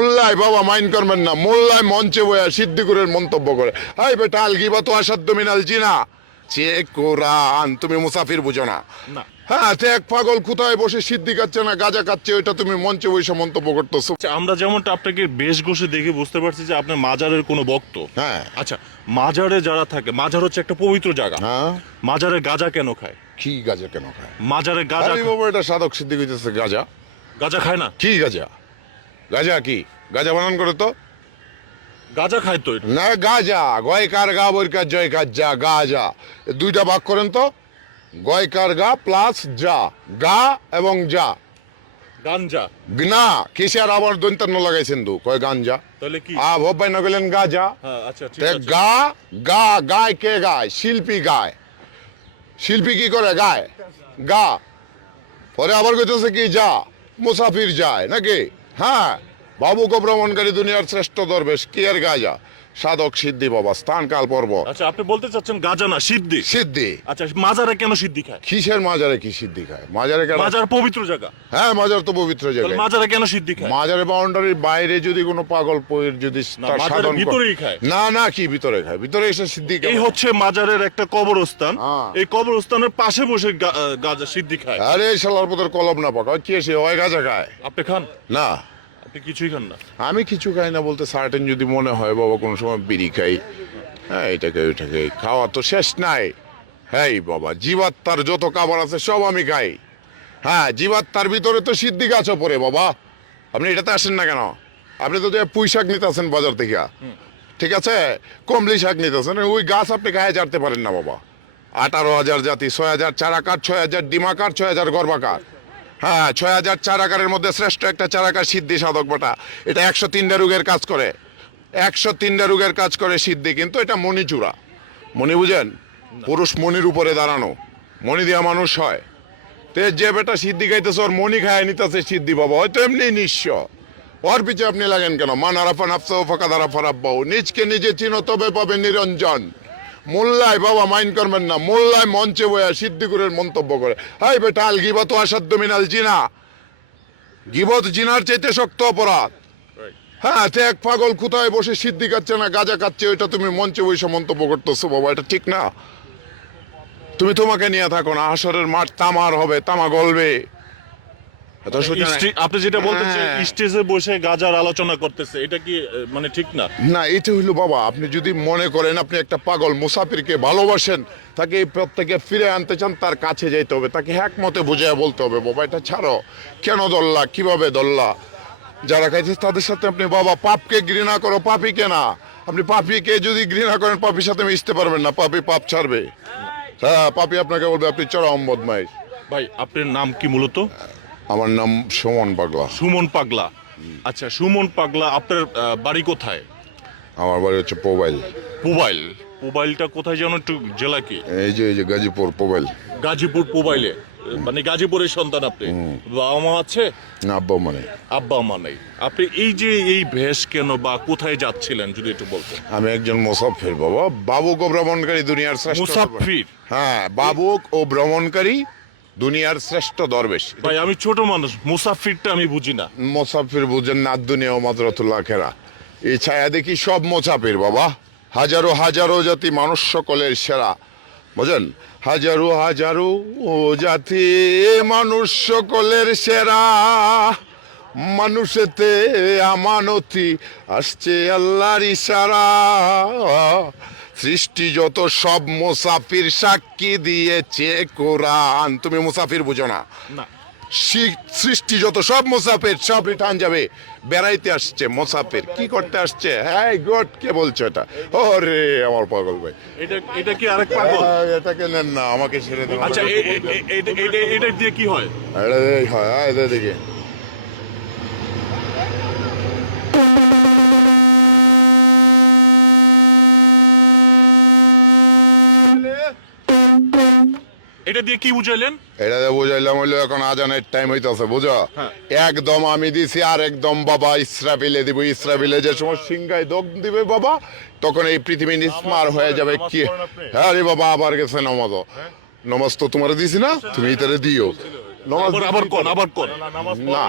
মোল্লায় বাবা মাইন্ড করবেন না মোল্লায় মঞ্চে বয়া সিদ্দিকুরের মন্তব্য করে। হাই বেটা আলগিবা তো আসাদ্দ মিনাল জিনা। চে কোরআন তুমি মুসাফির বুঝো না। হ্যাঁ এক পাগল কোথায় বসে সিদ্ধি খাচ্ছে না গাজা খাচ্ছে ওইটা তুমি মঞ্চে বসে মন্তব্য করতেছো। আচ্ছা, আমরা যেমনটা আপনাকে বেশ ঘষে দেখে বুঝতে পারছি যে আপনার মাজারের কোনো ভক্ত। হ্যাঁ। আচ্ছা মাজারে যারা থাকে মাজার হচ্ছে একটা পবিত্র জায়গা। হ্যাঁ। মাজারে গাজা কেন খায়? কি গাজা কেন খায়? মাজারে গাজা এটা সাধক সিদ্ধি হইতেছে গাজা। গাজা খায় না? কি গাজা? গাজা কি? গাজা বানান করে তো। গাজা খায় তো। না গাজা। গয়কার গা বৈকার জয়কার যা গাজা। দুইটা ভাগ করেন তো। গয়কার গা প্লাস যা। গা এবং যা। গাঞ্জা না কিসের আবার দৈন্তান্ন লাগাইছেন দু? কয় গাঞ্জা তাহলে কি? আ ভবাই না গেলেন গাজা? হ্যাঁ আচ্ছা গা গা গায় কে গায়? শিল্পী গায়। শিল্পী কি করে? গায়। গা। পরে আবার কইতেছে কি যা? মুসাফির যায় নাকি? হ্যাঁ বাবু ভ্রমণকারী দুনিয়ার শ্রেষ্ঠ দরবেশ কি আর গাজা সাধক সিদ্ধি বাবা স্থান কাল পর্ব। আচ্ছা আপনি বলতে চাচ্ছেন গাজা না সিদ্ধি? সিদ্ধি। আচ্ছা মাজারে কেন সিদ্ধি খায়? কিসের মাজারে কি সিদ্ধি খায়? মাজারে কেন? মাজার পবিত্র জায়গা। হ্যাঁ মাজার তো পবিত্র জায়গা। মাজারে কেন সিদ্ধি খায়? মাজারে বাউন্ডারির বাইরে যদি কোনো পাগল পয়ের যদি তার সাধন ভিতরেই খায়। না না কি ভিতরে খায়? ভিতরে এসে সিদ্ধি এই হচ্ছে মাজারের একটা কবরস্থান। হ্যাঁ। এই কবরস্থানের পাশে বসে গাজা সিদ্ধি খায়। আরে শালার পথের কলম না পাকা কি এসে হয় গাজা খায়। আপনি খান? না। কিছুই খান না? আমি কিছু খাই না বলতে সার্টেন যদি মনে হয় বাবা কোনো সময় বিড়ি খাই। হ্যাঁ এটাকে ওইটাকে খাওয়া তো শেষ নাই। হ্যাঁ বাবা জীবাত্মার যত খাবার আছে সব আমি খাই। হ্যাঁ জীবাত্মার ভিতরে তো সিদ্ধি গাছও পড়ে বাবা। আপনি এটাতে আসেন না কেন? আপনি তো যে পুঁই শাক নিতেছেন বাজার থেকে। ঠিক আছে? কমলি শাক নিতেছেন ওই গাছ আপনি গায়ে জারতে পারেন না বাবা। আঠারো হাজার জাতি ছয় হাজার চারাকার ছয় হাজার ডিমাকার ছয় হাজার গর্বাকার হ্যাঁ ছয় হাজার চারাকারের মধ্যে শ্রেষ্ঠ একটা চারাকার সিদ্ধি সাধক বটা। এটা একশো তিনটা রোগের কাজ করে। একশো তিনটা রোগের কাজ করে সিদ্ধি কিন্তু এটা মণিচূড়া। মণি বুঝেন? পুরুষ মণির উপরে দাঁড়ানো। মণি দেওয়া মানুষ হয়। তে যে বেটা সিদ্ধি খাইতেছে ওর মণি খায় নিতেছে সিদ্ধি বাবা। হয়তো এমনি নিঃস্ব। ওর পিছে আপনি লাগেন কেন? মান আরাফা নাফসা ও ফাঁকা দারা ফারাব্বাও নিজকে নিজে চিনো তবে পাবে নিরঞ্জন। মোল্লায় বাবা মাইন্ড করবেন না, মোল্লায় মঞ্চে বয়া সিদ্দিকুরের মন্তব্য করে। হাই বেটা, আল গিবা তো আসাদ্দ মিনাল জিনা। গিবত জিনার চাইতে শক্ত অপরাধ। হ্যাঁ এক পাগল কোথায় বসে সিদ্ধি খাচ্ছে না গাজা খাচ্ছে ওইটা তুমি মঞ্চে বসে মন্তব্য করতেছো বাবা, এটা ঠিক না। তুমি তোমাকে নিয়ে থাকো না, হাসরের মাঠ তামার হবে, তামা গলবে। আপনি যেটা বলতেছেন হ্যাঁ। স্টেজে বসে গাজার আলোচনা করতেছে এটা কি মানে ঠিক না? না এটা হইল বাবা আপনি যদি মনে করেন আপনি একটা পাগল মুসাফিরকে ভালোবাসেন তাকে এই পথ থেকে ফিরে আনতে চান তার কাছে যেতে হবে তাকে এক মতে বুঝিয়ে বলতে হবে বাবা এটা ছাড়ো কেন দল্লা কীভাবে দল্লা? যারা খাইছে তাদের সাথে আপনি বাবা পাপকে ঘৃণা করো পাপিকে না। আপনি পাপিকে যদি ঘৃণা করেন পাপির সাথে মিশতে পারবেন না পাপি পাপ ছাড়বে। হ্যাঁ পাপি আপনাকে বলবে আপনি চরম বদমাইশ। ভাই আপনার নাম কি মূলত? আমার নাম সুমন পাগলা। সুমন পাগলা। আচ্ছা সুমন পাগলা আপনার বাড়ি কোথায়? আমার বাড়ি হচ্ছে পোবাইল। মোবাইল মোবাইলটা কোথায় যেন একটু জেলা কি? এই যে এই যে গাজীপুর পোবাইল। গাজীপুর মোবাইলে মানে গাজীপুরের সন্তান আপনি? বাবা মা আছে? না আব্বা মানে আব্বা মা নেই। আপনি এই যে এই ভেষ কেন বা কোথায় যাচ্ছিলেন যদি একটু বলতেন? আমি একজন মুসাফির বাবা। বাবুক ও ভ্রমণকারী দুনিয়ার শ্রেষ্ঠ মুসাফির? হ্যাঁ বাবুক ও ভ্রমণকারী দুনিয়ার শ্রেষ্ঠ দরবেশ। ভাই আমি ছোট মানুষ মুসাফিরটা আমি বুঝি না। মুসাফির বুঝেন না দুনিয়া ও মাদ্রাতুল্লাহ খেরা এই ছায়া দেখি সব মুসাফির বাবা। হাজারো হাজারো জাতি মানুষ সকলের সেরা। বুঝেন? হাজারো হাজারো ও জাতি মানুষ সকলের সেরা। মানুষেতে আমানতি আসছে আল্লাহর ইশারা। সৃষ্টি যত সব মুসাফির সাক্ষী দিয়েছে কোরআন। তুমি মুসাফির বুঝো না। সৃষ্টি যত সব মুসাফির সব রিটার্ন যাবে। বেড়াইতে আসছে মুসাফির। কি করতে আসছে? হ্যাঁ গড কে বলছো এটা। ওরে আমার পাগল ভাই। এটা এটা কি আরেক পাগল? আহ, এটাকে নেন না আমাকে ছেড়ে দেন। আচ্ছা এটা- এটা- এটা দিয়ে কি হয়? এটা হয় হ্যাঁ, এটা দেখে এটা দিয়ে কি বুঝাইলেন? এটা দিয়ে বুঝাইলাম হইল এখন আজানের টাইম হইতেছে বুঝো? হ্যাঁ। একদম আমি দিছি আর একদম বাবা ইসরাফিলে দিব ইসরাফিলে যে সময় সিংহায় দগ দিবে বাবা তখন এই পৃথিবী নিস্মার হয়ে যাবে কি? হ্যাঁ রে বাবা আবার গেছে নমাজ। নমাজ তো তোমার দিছি না তুমি ইতারে দিও। নমাজ আবার আবার কোন আবার কোন? না।